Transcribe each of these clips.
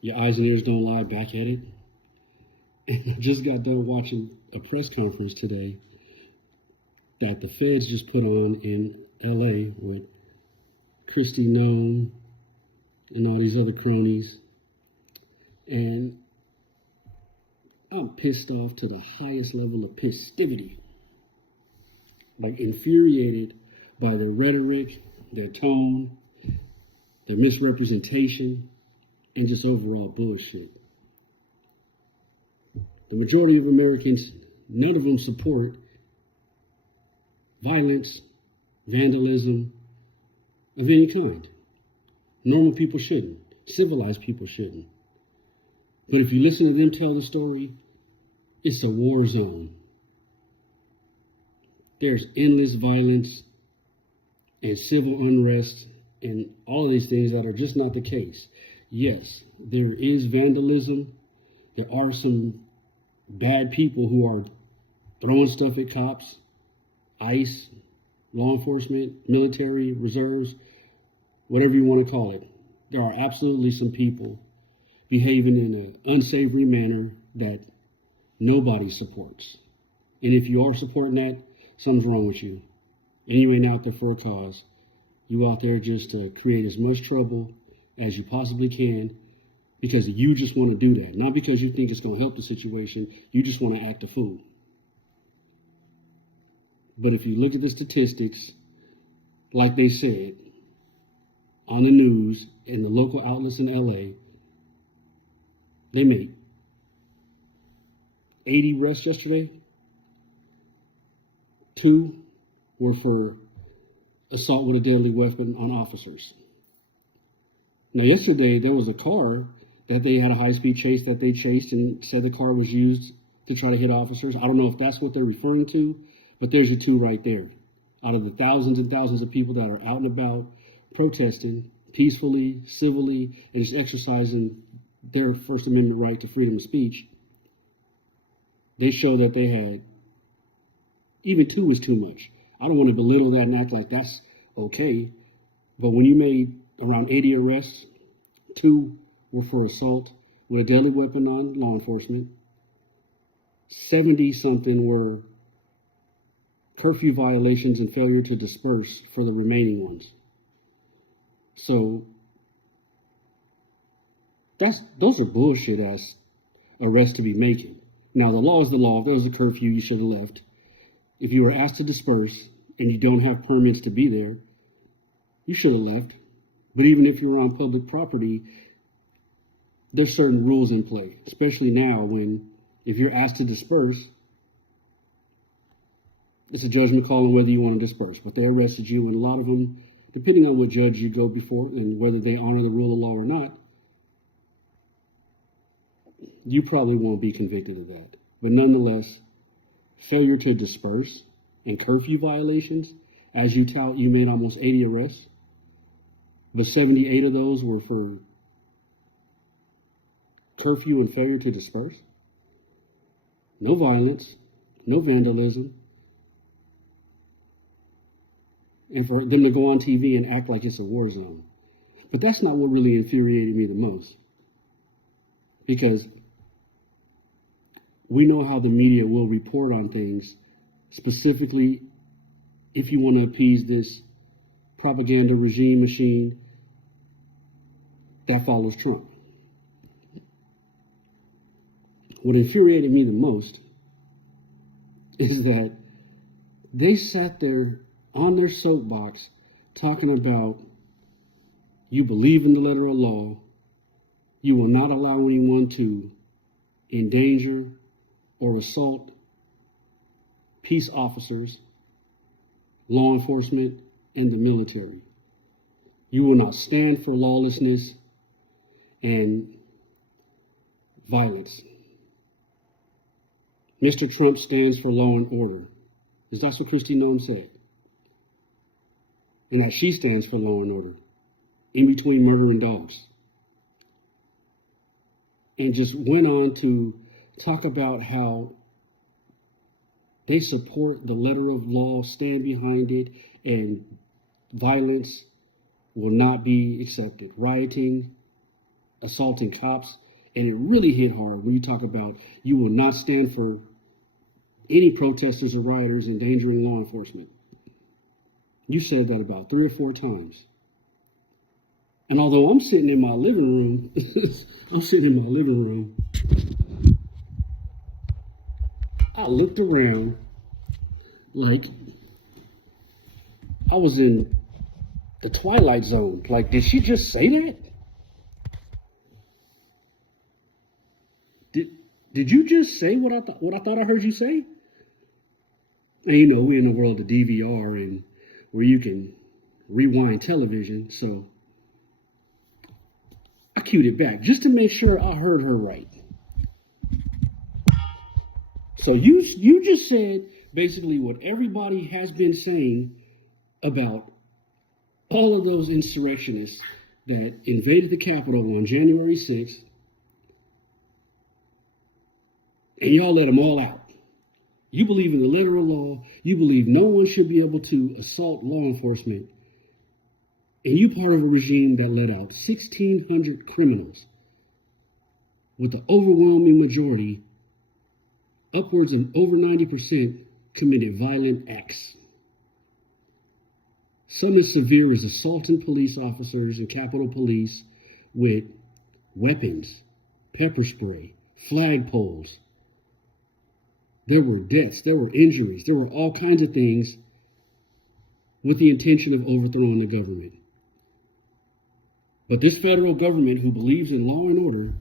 Your eyes and ears don't lie, back at it. And I just got done watching a press conference today that the feds just put on in LA with Christy Nome and all these other cronies. And I'm pissed off to the highest level of pissivity. Like infuriated by their rhetoric, their tone, their misrepresentation, and just overall bullshit. The majority of Americans, none of them support violence, vandalism of any kind. Normal people shouldn't. Civilized people shouldn't. But if you listen to them tell the story, it's a war zone. There's endless violence and civil unrest and all of these things that are just not the case. Yes, there is vandalism. There are some bad people who are throwing stuff at cops, ICE, law enforcement, military, reserves, whatever you want to call it. There are absolutely some people behaving in an unsavory manner that nobody supports. And if you are supporting that, something's wrong with you. And you ain't out there for a cause. You out there just to create as much trouble as you possibly can because you just want to do that. Not because you think it's going to help the situation. You just want to act a fool. But if you look at the statistics, like they said on the news and the local outlets in LA, they made 80 arrests yesterday. 2 were for assault with a deadly weapon on officers. Now, yesterday, there was a car that they had a high-speed chase that they chased and said the car was used to try to hit officers. I don't know if that's what they're referring to, but there's your 2 right there. Out of the thousands and thousands of people that are out and about protesting peacefully, civilly, and just exercising their First Amendment right to freedom of speech, they show that they had, even 2 was too much. I don't want to belittle that and act like that's okay, but when you made around 80 arrests, 2 were for assault with a deadly weapon on law enforcement, 70-something were curfew violations and failure to disperse for the remaining ones. So those are bullshit ass arrests to be making. Now the law is the law. If there was a curfew, you should have left. If you were asked to disperse and you don't have permits to be there, you should have left. But even if you're on public property, there's certain rules in play, especially now when if you're asked to disperse, it's a judgment call on whether you want to disperse. But they arrested you, and a lot of them, depending on what judge you go before and whether they honor the rule of law or not, you probably won't be convicted of that. But nonetheless, failure to disperse and curfew violations, as you tout, you made almost 80 arrests, but 78 of those were for curfew and failure to disperse. No violence, no vandalism. And for them to go on TV and act like it's a war zone. But that's not what really infuriated me the most. Because we know how the media will report on things, specifically if you want to appease this propaganda regime machine that follows Trump. What infuriated me the most is that they sat there on their soapbox talking about you believe in the letter of law, you will not allow anyone to endanger or assault peace officers, law enforcement, and the military. You will not stand for lawlessness and violence. Mr. Trump stands for law and order. Because that's what Christy Nome said. And that she stands for law and order. In between murdering dogs. And just went on to talk about how they support the letter of law, stand behind it, and violence will not be accepted. Rioting assaulting cops, and it really hit hard when you talk about you will not stand for any protesters or rioters endangering law enforcement. You said that about 3 or 4 times. And although I'm sitting in my living room, I looked around like I was in the Twilight Zone. Like, did she just say that? Did you just say what I thought I heard you say? And you know, we're in the world of DVR and where you can rewind television, so I queued it back just to make sure I heard her right. So you just said basically what everybody has been saying about all of those insurrectionists that invaded the Capitol on January 6th, and y'all let them all out. You believe in the letter of law. You believe no one should be able to assault law enforcement. And you part of a regime that let out 1,600 criminals, with the overwhelming majority, upwards of over 90%, committed violent acts. Some as severe as assaulting police officers and Capitol Police with weapons, pepper spray, flagpoles. There were deaths, there were injuries, there were all kinds of things with the intention of overthrowing the government. But this federal government, who believes in law and order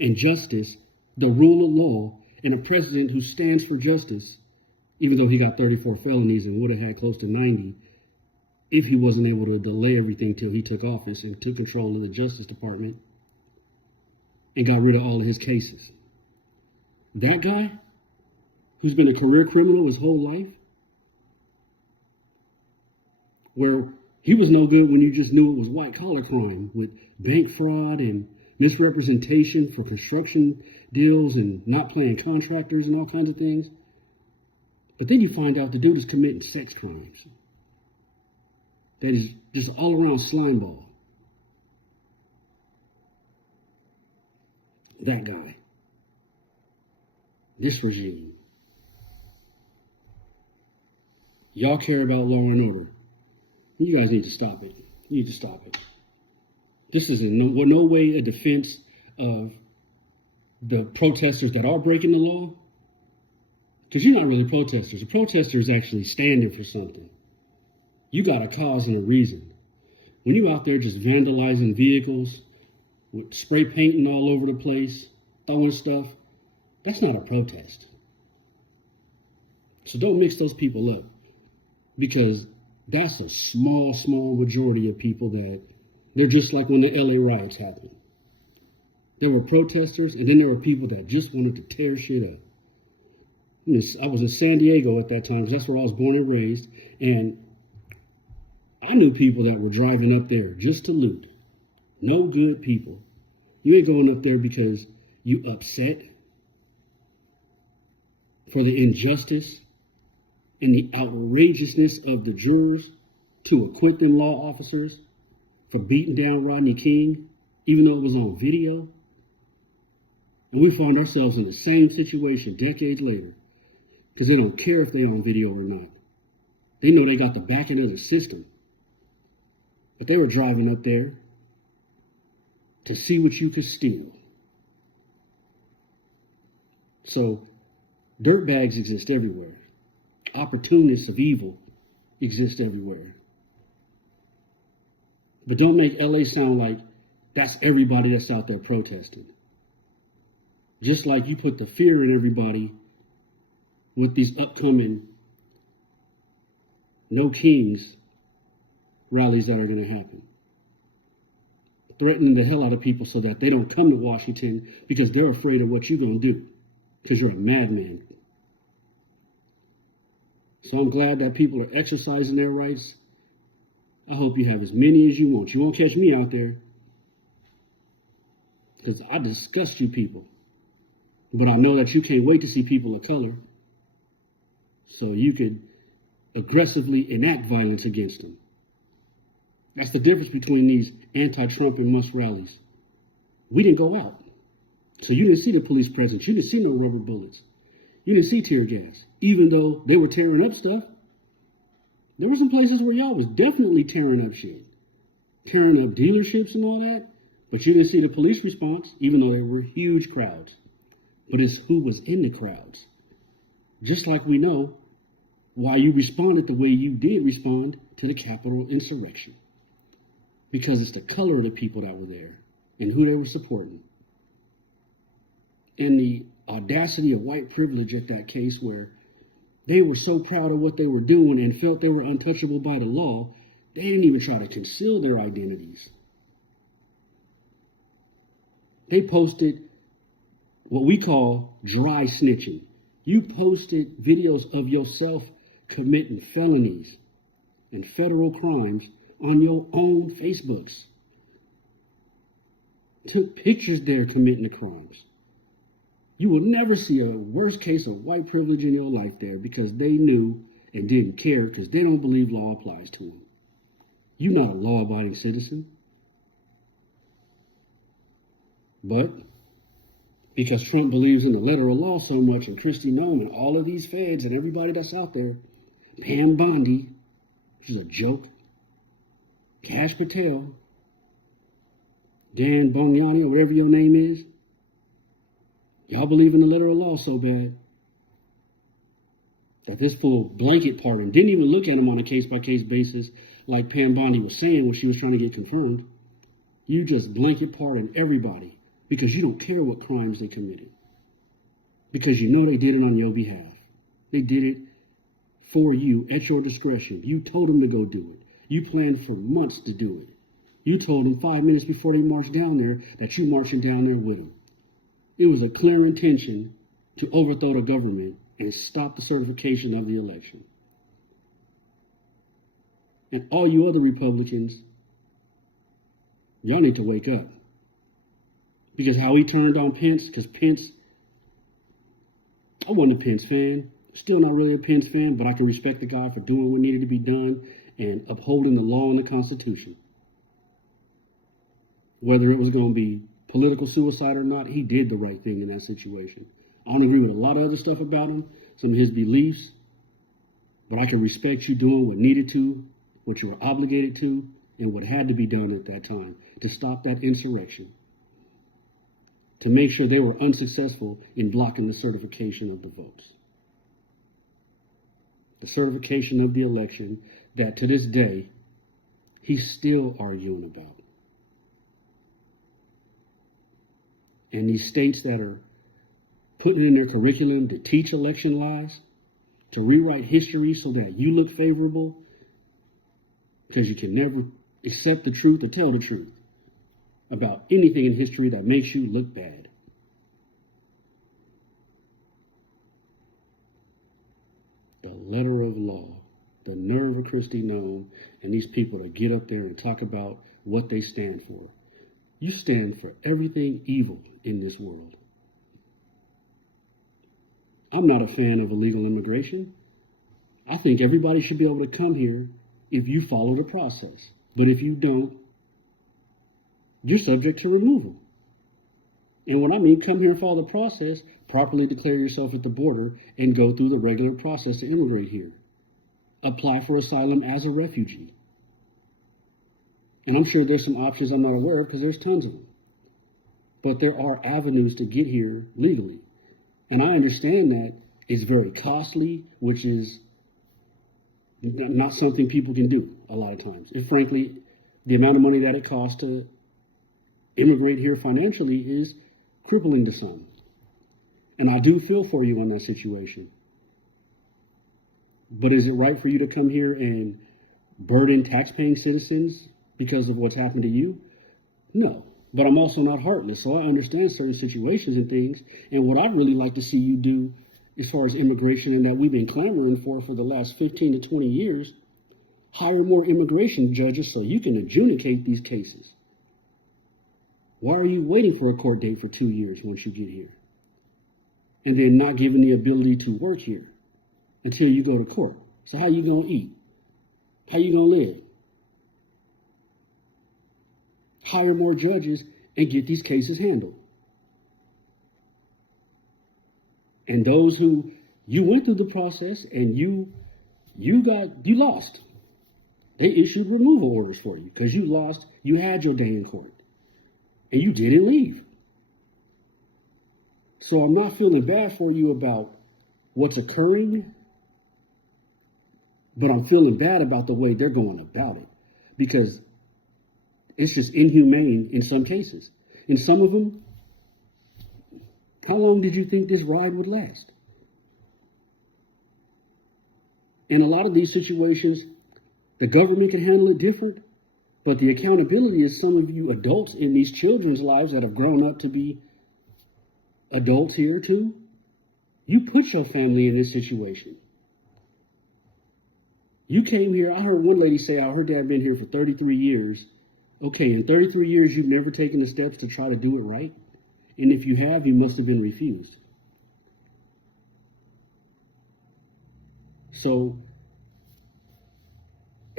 and justice, the rule of law, and a president who stands for justice, even though he got 34 felonies and would have had close to 90 if he wasn't able to delay everything till he took office and took control of the Justice Department and got rid of all of his cases. That guy, who's been a career criminal his whole life, where he was no good when you just knew it was white-collar crime with bank fraud and misrepresentation for construction deals and not paying contractors and all kinds of things. But then you find out the dude is committing sex crimes. That is just all-around slimeball. That guy. This regime. Y'all care about law and order. You guys need to stop it. You need to stop it. This is in no way a defense of the protesters that are breaking the law. Because you're not really protesters. A protester is actually standing for something. You got a cause and a reason. When you're out there just vandalizing vehicles, with spray painting all over the place, throwing stuff, that's not a protest. So don't mix those people up. Because that's a small majority of people that they're just like when the LA riots happened. There were protesters, and then there were people that just wanted to tear shit up. I was in San Diego at that time, because that's where I was born and raised, and I knew people that were driving up there just to loot. No good people. You ain't going up there because you upset for the injustice and the outrageousness of the jurors to acquit them law officers for beating down Rodney King, even though it was on video. And we found ourselves in the same situation decades later, because they don't care if they're on video or not. They know they got the backing of the system. But they were driving up there to see what you could steal. So, dirtbags exist everywhere. Opportunists of evil exist everywhere. But don't make LA sound like that's everybody that's out there protesting. Just like you put the fear in everybody with these upcoming No Kings rallies that are going to happen. Threatening the hell out of people so that they don't come to Washington because they're afraid of what you're going to do. Because you're a madman. So I'm glad that people are exercising their rights. I hope you have as many as you want. You won't catch me out there. Because I disgust you people. But I know that you can't wait to see people of color. So you could aggressively enact violence against them. That's the difference between these anti-Trump and Musk rallies. We didn't go out. So you didn't see the police presence. You didn't see no rubber bullets. You didn't see tear gas. Even though they were tearing up stuff, there were some places where y'all was definitely tearing up shit. Tearing up dealerships and all that. But you didn't see the police response, even though there were huge crowds. But it's who was in the crowds. Just like we know why you responded the way you did respond to the Capitol insurrection. Because it's the color of the people that were there and who they were supporting. And the audacity of white privilege at that case, where they were so proud of what they were doing and felt they were untouchable by the law, they didn't even try to conceal their identities. They posted what we call dry snitching. You posted videos of yourself committing felonies and federal crimes on your own Facebooks. Took pictures there committing the crimes. You will never see a worse case of white privilege in your life there, because they knew and didn't care, because they don't believe law applies to them. You're not a law-abiding citizen. But because Trump believes in the letter of law so much, and Kristi Noem and all of these feds and everybody that's out there, Pam Bondi, she's a joke, Kash Patel, Dan Bongiani, or whatever your name is, y'all believe in the letter of law so bad that this full blanket pardon didn't even look at him on a case-by-case basis like Pam Bondi was saying when she was trying to get confirmed. You just blanket pardon everybody because you don't care what crimes they committed. Because you know they did it on your behalf. They did it for you at your discretion. You told them to go do it. You planned for months to do it. You told them 5 minutes before they marched down there that you marching down there with them. It was a clear intention to overthrow the government and stop the certification of the election. And all you other Republicans, y'all need to wake up. Because how he turned on Pence, because Pence, I wasn't a Pence fan. Still not really a Pence fan, but I can respect the guy for doing what needed to be done and upholding the law and the Constitution. Whether it was going to be political suicide or not, he did the right thing in that situation. I don't agree with a lot of other stuff about him, some of his beliefs, but I can respect you doing what needed to, what you were obligated to, and what had to be done at that time to stop that insurrection, to make sure they were unsuccessful in blocking the certification of the votes. The certification of the election that to this day, he's still arguing about. And these states that are putting it in their curriculum to teach election lies, to rewrite history so that you look favorable, because you can never accept the truth or tell the truth about anything in history that makes you look bad. The letter of law, the nerve of Kristi Noem and these people to get up there and talk about what they stand for. You stand for everything evil in this world. I'm not a fan of illegal immigration. I think everybody should be able to come here if you follow the process. But if you don't, you're subject to removal. And what I mean, come here and follow the process, properly declare yourself at the border, and go through the regular process to immigrate here. Apply for asylum as a refugee. And I'm sure there's some options I'm not aware of because there's tons of them. But there are avenues to get here legally. And I understand that it's very costly, which is not something people can do a lot of times. If frankly, the amount of money that it costs to immigrate here financially is crippling to some. And I do feel for you on that situation. But is it right for you to come here and burden taxpaying citizens because of what's happened to you? No. But I'm also not heartless, so I understand certain situations and things. And what I'd really like to see you do as far as immigration, and that we've been clamoring for the last 15 to 20 years, hire more immigration judges so you can adjudicate these cases. Why are you waiting for a court date for 2 years once you get here? And then not given the ability to work here until you go to court. So how you going to eat? How you going to live? Hire more judges and get these cases handled. And those who you went through the process and you lost. They issued removal orders for you because you lost. You had your day in court and you didn't leave. So I'm not feeling bad for you about what's occurring, but I'm feeling bad about the way they're going about it because it's just inhumane in some cases. In some of them, how long did you think this ride would last? In a lot of these situations, the government can handle it different, but the accountability is some of you adults in these children's lives that have grown up to be adults here too. You put your family in this situation. You came here, I heard one lady say how her dad been here for 33 years. Okay, in 33 years, you've never taken the steps to try to do it right? And if you have, you must have been refused. So,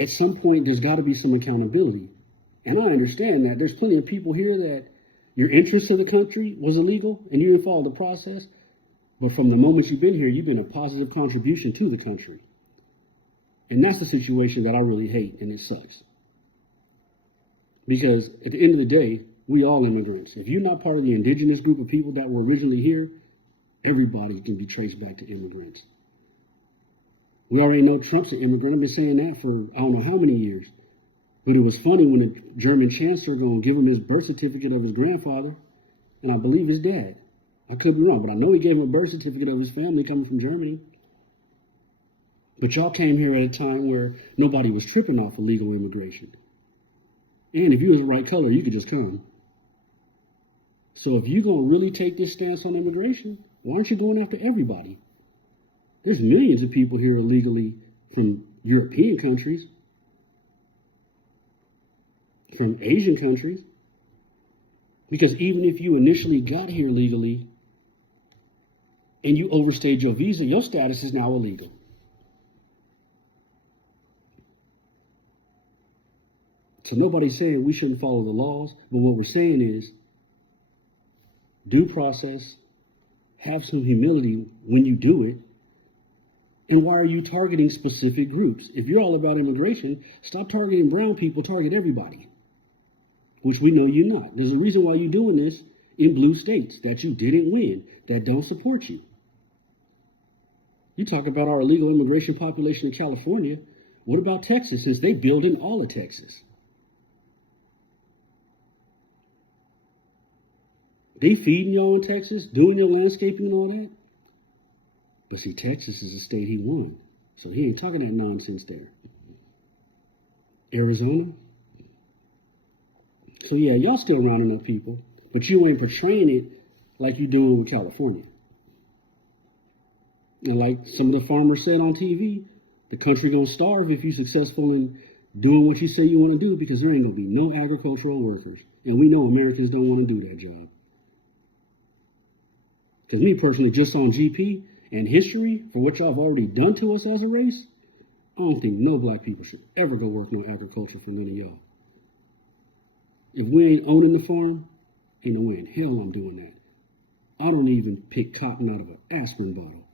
at some point, there's got to be some accountability. And I understand that. There's plenty of people here that your interest in the country was illegal and you didn't follow the process. But from the moment you've been here, you've been a positive contribution to the country. And that's the situation that I really hate, and it sucks. Because at the end of the day, we all immigrants. If you're not part of the indigenous group of people that were originally here, everybody can be traced back to immigrants. We already know Trump's an immigrant. I've been saying that for I don't know how many years. But it was funny when the German chancellor going to give him his birth certificate of his grandfather, and I believe his dad. I could be wrong, but I know he gave him a birth certificate of his family coming from Germany. But y'all came here at a time where nobody was tripping off illegal immigration. And if you was the right color, you could just come. So if you're going to really take this stance on immigration, why aren't you going after everybody? There's millions of people here illegally from European countries, from Asian countries. Because even if you initially got here legally and you overstayed your visa, your status is now illegal. So nobody's saying we shouldn't follow the laws, but what we're saying is due process, have some humility when you do it. And why are you targeting specific groups? If you're all about immigration, stop targeting brown people, target everybody, which we know you're not. There's a reason why you're doing this in blue states that you didn't win, that don't support you. You talk about our illegal immigration population in California. What about Texas, since they build in all of Texas? They feeding y'all in Texas, doing your landscaping and all that. But see, Texas is a state he won. So he ain't talking that nonsense there. Arizona. So yeah, y'all still rounding up people, but you ain't portraying it like you doing with California. And like some of the farmers said on TV, the country gonna starve if you're successful in doing what you say you want to do, because there ain't gonna be no agricultural workers. And we know Americans don't want to do that job. Because me personally, just on GP and history, for what y'all have already done to us as a race, I don't think no black people should ever go work no agriculture for none of y'all. If we ain't owning the farm, ain't no way in hell I'm doing that. I don't even pick cotton out of an aspirin bottle.